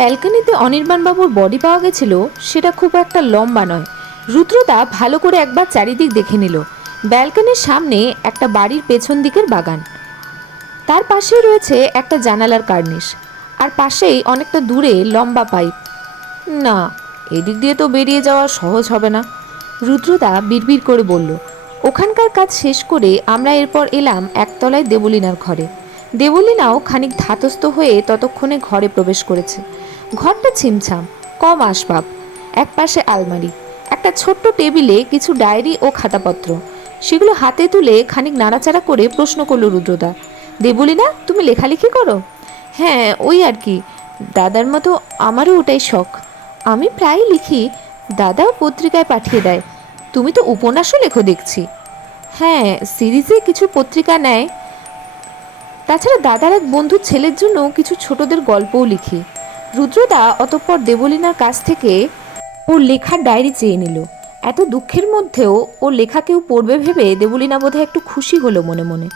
ব্যালকনিতে অনির্বাণবাবুর বডি পাওয়া গেছিল সেটা খুব একটা লম্বা নয়। রুদ্রদা ভালো করে একবার চারিদিক দেখে নিল। ব্যালকনির সামনে একটা বাড়ির পেছন দিকের বাগান, তার পাশেই রয়েছে একটা জানালার কার্নিশ, আর পাশেই অনেকটা দূরে লম্বা পাইপ। না, এদিক দিয়ে তো বেরিয়ে যাওয়া সহজ হবে না, রুদ্রদা বিড়বিড় করে বলল। ওখানকার কাজ শেষ করে আমরা এরপর এলাম একতলায় দেবলীনার ঘরে। দেবলীনাও খানিক ধাতস্থ হয়ে ততক্ষণে ঘরে প্রবেশ করেছে। ঘরটা ছিমছাম, কম আসবাব। একপাশে আলমারি, একটা ছোট্ট টেবিলে কিছু ডায়েরি ও খাতাপত্র। সেগুলো হাতে তুলে খানিক নাড়াচাড়া করে প্রশ্ন করল রুদ্রদা, দেবলীনা, তুমি লেখালেখি করো? হ্যাঁ, ওই আর কি, দাদার মতো আমারও ওটাই শখ। আমি প্রায় লিখি, দাদাও পত্রিকায় পাঠিয়ে দেয়। তুমি তো উপন্যাসও লেখো দেখছি। হ্যাঁ, সিরিজে কিছু পত্রিকা নেয়। তাছাড়া দাদার এক বন্ধুর ছেলের জন্য কিছু ছোটদের গল্পও লিখি। রুদ্রদা অতঃপর দেবলীনার কাছ থেকে ওর লেখার ডায়েরি চেয়ে নিল। এত দুঃখের মধ্যেও ওর লেখা কেউ পড়বে ভেবে দেবলীনা বোধহয় একটু খুশি হলো মনে মনে।